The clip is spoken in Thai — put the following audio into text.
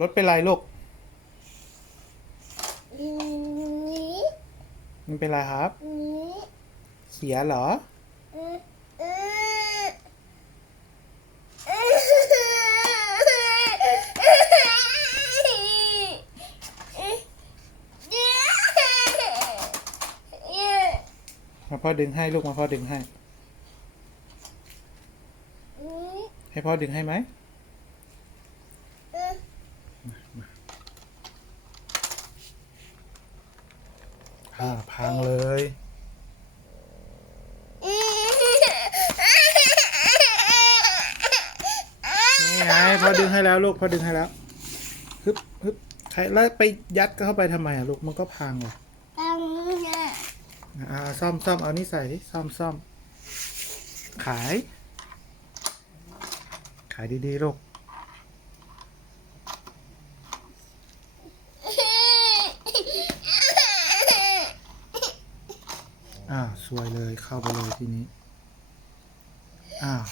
รถเป็นไรลูกนี้มันเป็นไรครับนี้เสียเหรอ มาพ่อดึงให้ลูกมาพ่อดึงให้ ให้พ่อดึงให้ไหม อืม อ่าพังเลยอืมนี่ไงพ่อดึงให้แล้วลูกพ่อดึงให้แล้วฮึบฮึบใครแล้วไปยัดเข้าไปทำไมอะลูกมันก็พังอะตั้งเนี่ยอ่าซ่อมซ่อมเอานี่ใส่ดิซ่อมซ่อมขาย ขายดีๆลูก อ่าสวยเลยเข้าไปเลยทีนี้ อ้าว